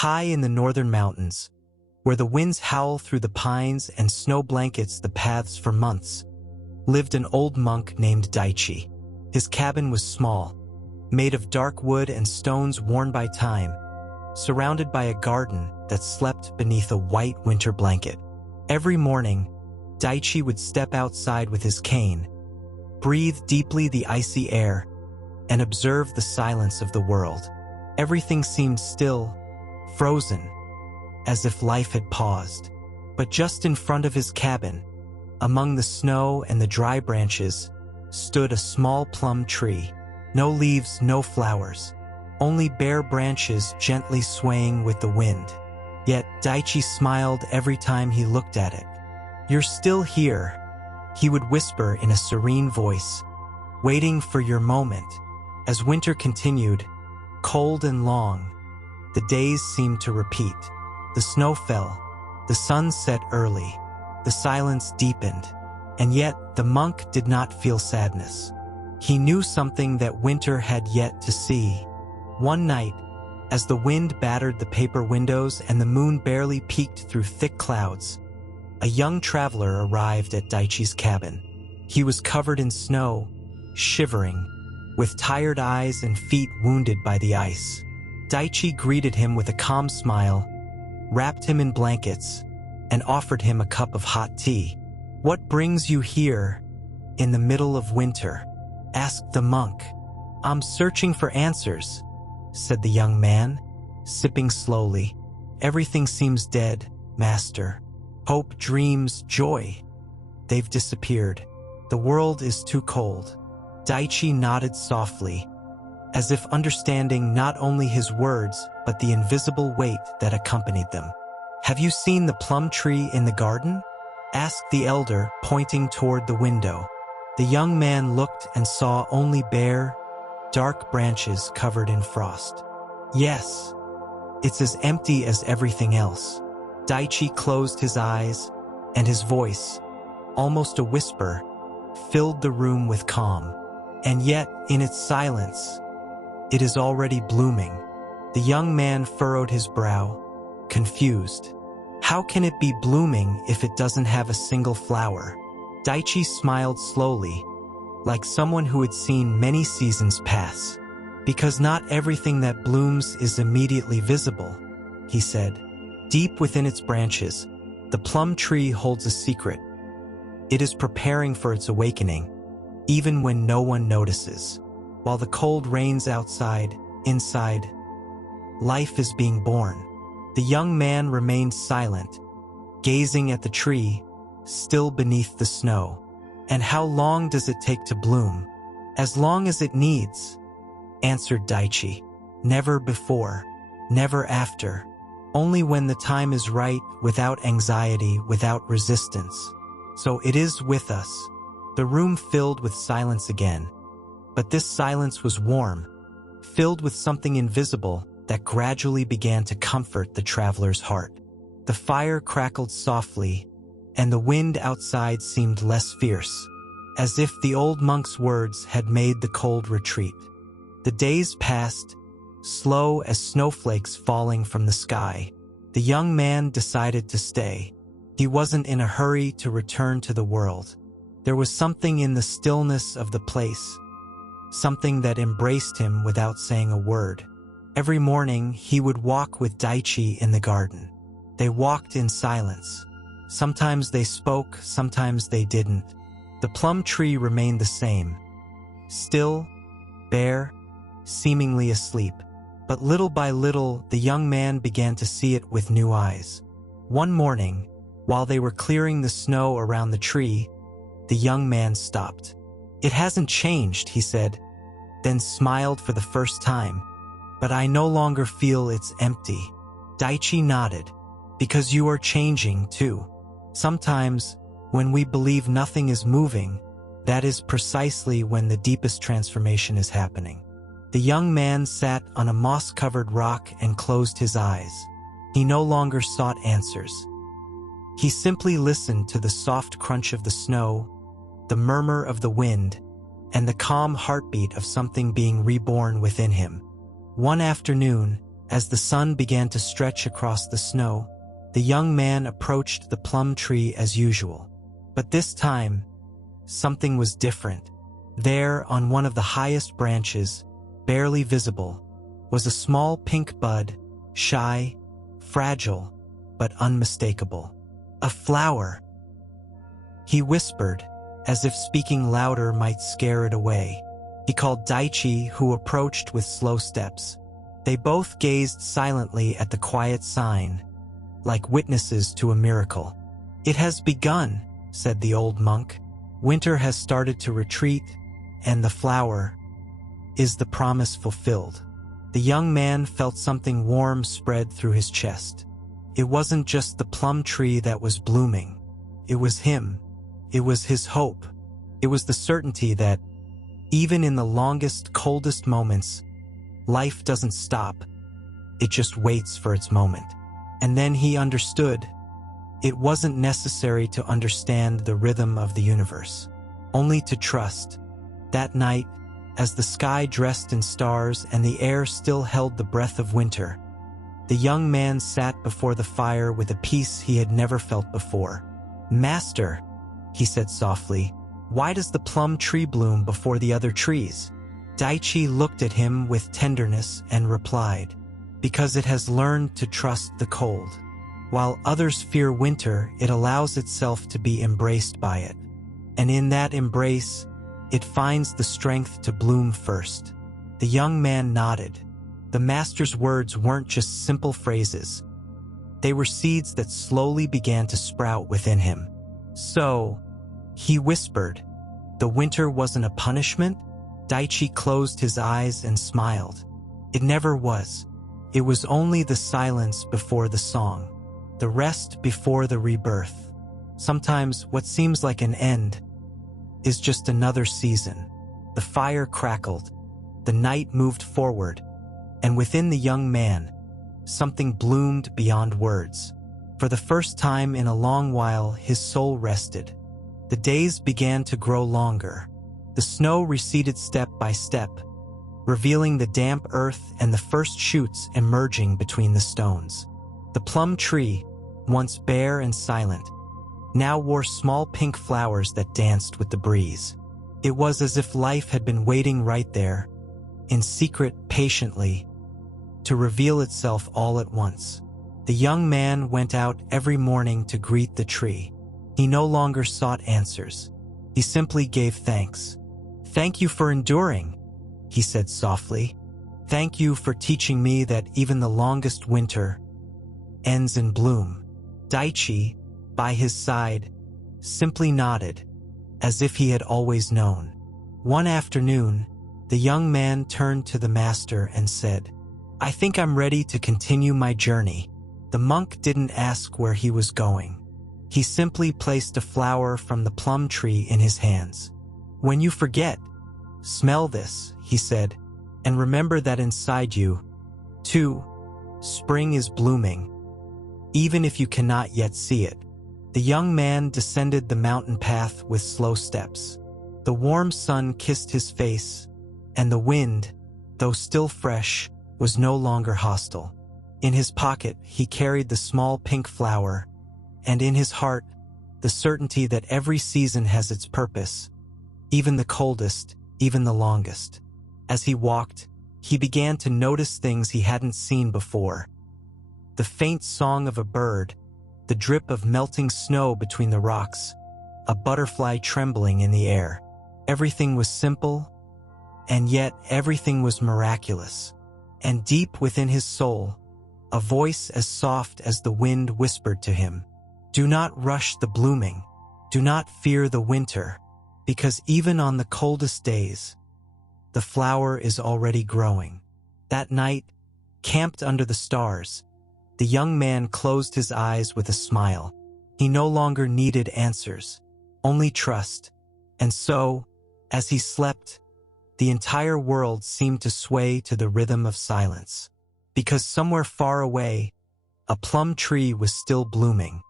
High in the northern mountains, where the winds howl through the pines and snow blankets the paths for months, lived an old monk named Daichi. His cabin was small, made of dark wood and stones worn by time, surrounded by a garden that slept beneath a white winter blanket. Every morning, Daichi would step outside with his cane, breathe deeply the icy air, and observe the silence of the world. Everything seemed still, frozen, as if life had paused. But just in front of his cabin, among the snow and the dry branches, stood a small plum tree. No leaves, no flowers, only bare branches gently swaying with the wind. Yet Daichi smiled every time he looked at it. "You're still here," he would whisper in a serene voice, "waiting for your moment." As winter continued, cold and long, the days seemed to repeat. The snow fell, the sun set early, the silence deepened, and yet the monk did not feel sadness. He knew something that winter had yet to see. One night, as the wind battered the paper windows and the moon barely peeked through thick clouds, a young traveler arrived at Daichi's cabin. He was covered in snow, shivering, with tired eyes and feet wounded by the ice. Daichi greeted him with a calm smile, wrapped him in blankets, and offered him a cup of hot tea. "What brings you here in the middle of winter?" asked the monk. "I'm searching for answers," said the young man, sipping slowly. "Everything seems dead, master. Hope, dreams, joy. They've disappeared. The world is too cold." Daichi nodded softly, as if understanding not only his words but the invisible weight that accompanied them. "Have you seen the plum tree in the garden?" asked the elder, pointing toward the window. The young man looked and saw only bare, dark branches covered in frost. "Yes, it's as empty as everything else." Daichi closed his eyes, and his voice, almost a whisper, filled the room with calm. "And yet, in its silence, it is already blooming." The young man furrowed his brow, confused. "How can it be blooming if it doesn't have a single flower?" Daichi smiled slowly, like someone who had seen many seasons pass. "Because not everything that blooms is immediately visible," he said. "Deep within its branches, the plum tree holds a secret. It is preparing for its awakening, even when no one notices. While the cold reigns outside, inside, life is being born." The young man remained silent, gazing at the tree, still beneath the snow. "And how long does it take to bloom?" "As long as it needs," answered Daichi. "Never before, never after. Only when the time is right, without anxiety, without resistance. So it is with us." The room filled with silence again. But this silence was warm, filled with something invisible that gradually began to comfort the traveler's heart. The fire crackled softly, and the wind outside seemed less fierce, as if the old monk's words had made the cold retreat. The days passed, slow as snowflakes falling from the sky. The young man decided to stay. He wasn't in a hurry to return to the world. There was something in the stillness of the place, something that embraced him without saying a word. Every morning, he would walk with Daichi in the garden. They walked in silence. Sometimes they spoke, sometimes they didn't. The plum tree remained the same, still, bare, seemingly asleep. But little by little, the young man began to see it with new eyes. One morning, while they were clearing the snow around the tree, the young man stopped. "It hasn't changed," he said, then smiled for the first time. "But I no longer feel it's empty." Daichi nodded. "Because you are changing, too. Sometimes, when we believe nothing is moving, that is precisely when the deepest transformation is happening." The young man sat on a moss-covered rock and closed his eyes. He no longer sought answers. He simply listened to the soft crunch of the snow, the murmur of the wind, and the calm heartbeat of something being reborn within him. One afternoon, As the sun began to stretch across the snow, the young man approached the plum tree as usual. But this time, something was different. There, on one of the highest branches, barely visible, was a small pink bud, shy, fragile, but unmistakable. A flower. He whispered, as if speaking louder might scare it away. He called Daichi, who approached with slow steps. They both gazed silently at the quiet sign, like witnesses to a miracle. "It has begun," said the old monk. "Winter has started to retreat, and the flower is the promise fulfilled." The young man felt something warm spread through his chest. It wasn't just the plum tree that was blooming. It was him. It was his hope. It was the certainty that, even in the longest, coldest moments, life doesn't stop. It just waits for its moment. And then he understood. It wasn't necessary to understand the rhythm of the universe, only to trust. That night, as the sky dressed in stars and the air still held the breath of winter, the young man sat before the fire with a peace he had never felt before. "Master," he said softly, "why does the plum tree bloom before the other trees?" Daichi looked at him with tenderness and replied, "Because it has learned to trust the cold. While others fear winter, it allows itself to be embraced by it. And in that embrace, it finds the strength to bloom first." The young man nodded. The master's words weren't just simple phrases. They were seeds that slowly began to sprout within him. "So," he whispered, "the winter wasn't a punishment?" Daichi closed his eyes and smiled. "It never was. It was only the silence before the song, the rest before the rebirth. Sometimes what seems like an end is just another season." The fire crackled. The night moved forward, and within the young man, something bloomed beyond words. For the first time in a long while, his soul rested. The days began to grow longer. The snow receded step by step, revealing the damp earth and the first shoots emerging between the stones. The plum tree, once bare and silent, now wore small pink flowers that danced with the breeze. It was as if life had been waiting right there, in secret, patiently, to reveal itself all at once. The young man went out every morning to greet the tree. He no longer sought answers. He simply gave thanks. "Thank you for enduring," he said softly. "Thank you for teaching me that even the longest winter ends in bloom." Daichi, by his side, simply nodded, as if he had always known. One afternoon, the young man turned to the master and said, "I think I'm ready to continue my journey." The monk didn't ask where he was going. He simply placed a flower from the plum tree in his hands. "When you forget, smell this," he said, "and remember that inside you, too, spring is blooming, even if you cannot yet see it." The young man descended the mountain path with slow steps. The warm sun kissed his face, and the wind, though still fresh, was no longer hostile. In his pocket, he carried the small pink flower, and in his heart, the certainty that every season has its purpose, even the coldest, even the longest. As he walked, he began to notice things he hadn't seen before. The faint song of a bird, the drip of melting snow between the rocks, a butterfly trembling in the air. Everything was simple, and yet everything was miraculous. And deep within his soul, a voice as soft as the wind whispered to him, "Do not rush the blooming. Do not fear the winter, because even on the coldest days, the flower is already growing." That night, camped under the stars, the young man closed his eyes with a smile. He no longer needed answers, only trust. And so, as he slept, the entire world seemed to sway to the rhythm of silence. Because somewhere far away, a plum tree was still blooming.